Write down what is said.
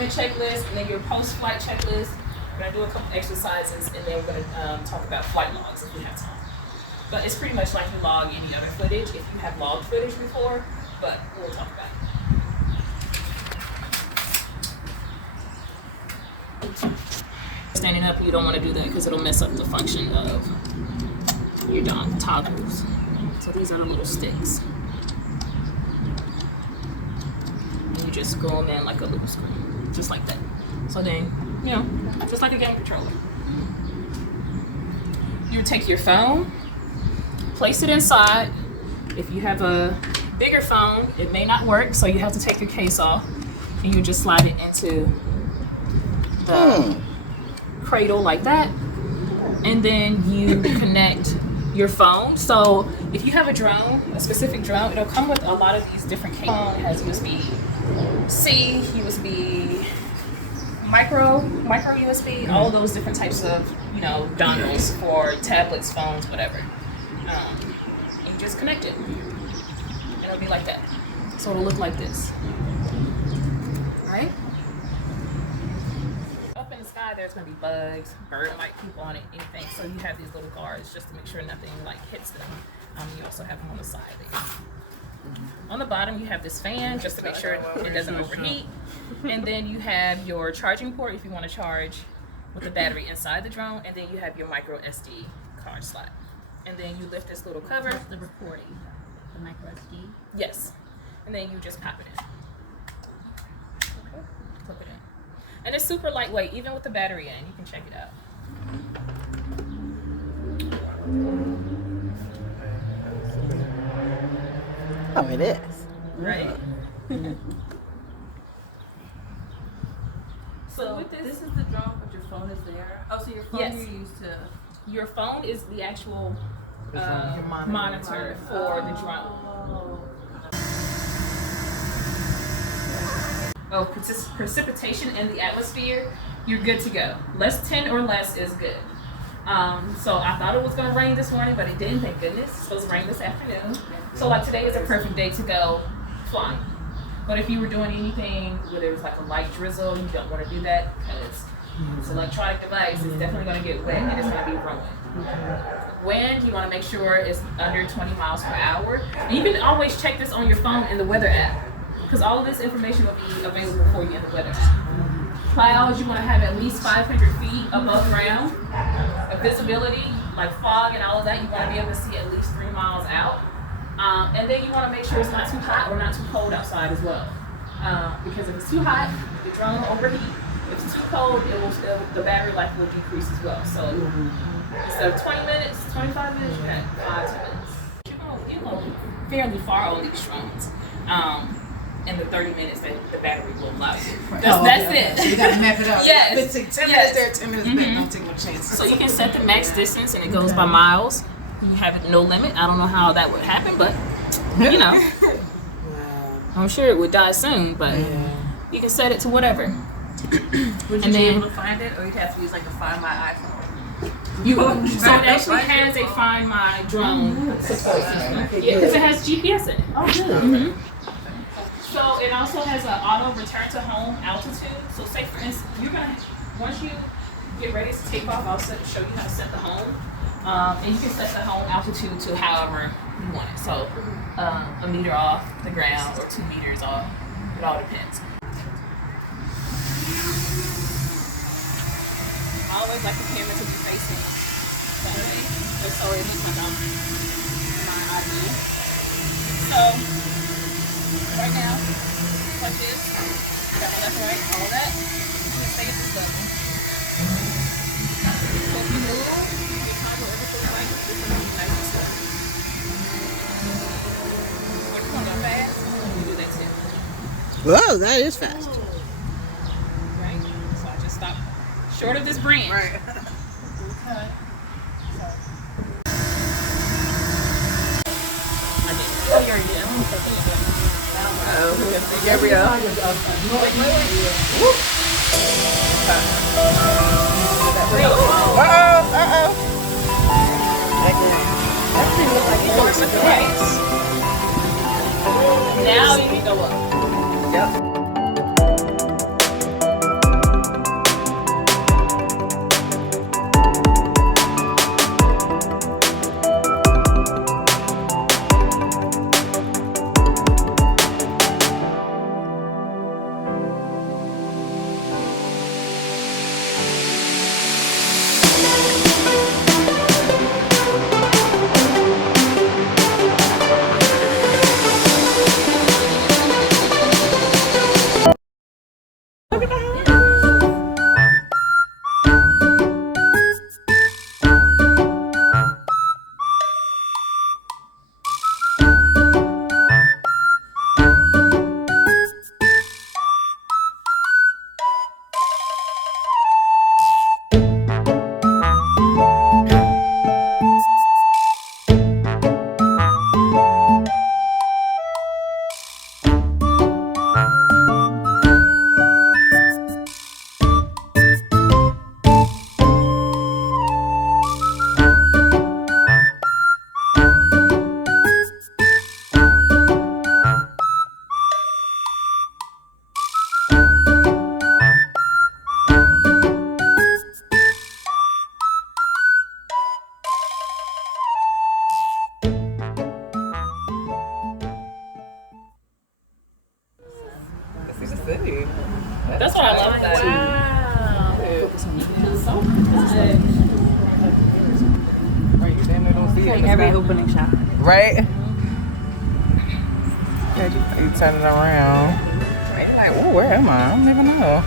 pre-equipment checklist, and then your post-flight checklist. We're gonna do a couple exercises, and then we're gonna talk about flight logs if we have time. But it's pretty much like you log any other footage if you have logged footage before, but we'll talk about it. Standing up, you don't want to do that because it'll mess up the function of your toggles. So these are the little sticks. And you just screw them in like a loop screw, just like that. So then, you know, just like a game controller. You take your phone, place it inside. If you have a bigger phone, it may not work, so you have to take your case off, and you just slide it into the cradle like that, and then you connect your phone. So if you have a drone, a specific drone, it'll come with a lot of these different cables. It has USB-C, USB, micro USB, all those different types of, you know, dongles for tablets, phones, whatever. And you just connect it. It'll be like that. So it'll look like this. Right? Up in the sky, there's gonna be bugs, bird might keep on it, anything. So you have these little guards just to make sure nothing like hits them. You also have them on the side there. On the bottom, you have this fan just to make sure it doesn't overheat. And then you have your charging port if you want to charge with the battery inside the drone. And then you have your micro SD card slot. And then you lift this little cover. The recording, the micro SD. Yes. And then you just pop it in. Okay. Clip it in. And it's super lightweight, even with the battery in. You can check it out. Oh, it is. Right? So with this is the drone, but your phone is there. Oh, so your phone Yes. you use to. Your phone is the actual monitor for the drone. Oh, precipitation in the atmosphere, you're good to go. Less 10 or less is good. So I thought it was going to rain this morning, but it didn't, thank goodness. It's supposed to rain this afternoon. So like today is a perfect day to go flying. But if you were doing anything where there was like a light drizzle, you don't want to do that because it's an electronic device. It's definitely going to get wet and it's going to be ruined. Wind, you want to make sure it's under 20 miles per hour. And you can always check this on your phone in the weather app because all of this information will be available for you in the weather app. Clouds, you want to have at least 500 feet above ground. Visibility, like fog and all of that, you want to be able to see at least 3 miles out. And then you want to make sure it's not too hot or not too cold outside as well. Because if it's too hot, the drone will overheat. If it's too cold, the battery life will decrease as well. So instead of 20 minutes, 25 minutes, you have 5 minutes. You're going fairly far on these drones. In the 30 minutes that the battery will allow you. That's it. So you got to map it out. Yes. 10 minutes there, 10 minutes back. Don't take no chances. So you can set the max distance and it goes by miles. You have it no limit. I don't know how that would happen, but you know. I'm sure it would die soon, but you can set it to whatever. Would you be able to find it, or you'd have to use like a Find My iPhone? So it actually has a Find My drone support system. Yeah, because it has GPS in it. Oh, good. So it also has an auto return to home altitude. So say for instance, once you get ready to take off, I'll show you how to set the home. And you can set the home altitude to however you want it. So a meter off the ground or 2 meters off. It all depends. I always like the camera to be facing that way. So it makes my eye view. So right now, like this, got my left and right, all of that. I'm gonna stay at this level. So if you move, you toggle everything right, this is gonna be nice and slow. If you want to go fast, you do that too. Whoa, that is fast. Right? So I just stop short of this branch. Right. Oh, you already did. Gabrielle. Now you can go up. Yep. That's what I love about it. Wow. So good. Right, you damn near don't see it. Like every opening shot. Right? Yeah, you turn it around. Right, you're like, oh, where am I? I don't even know.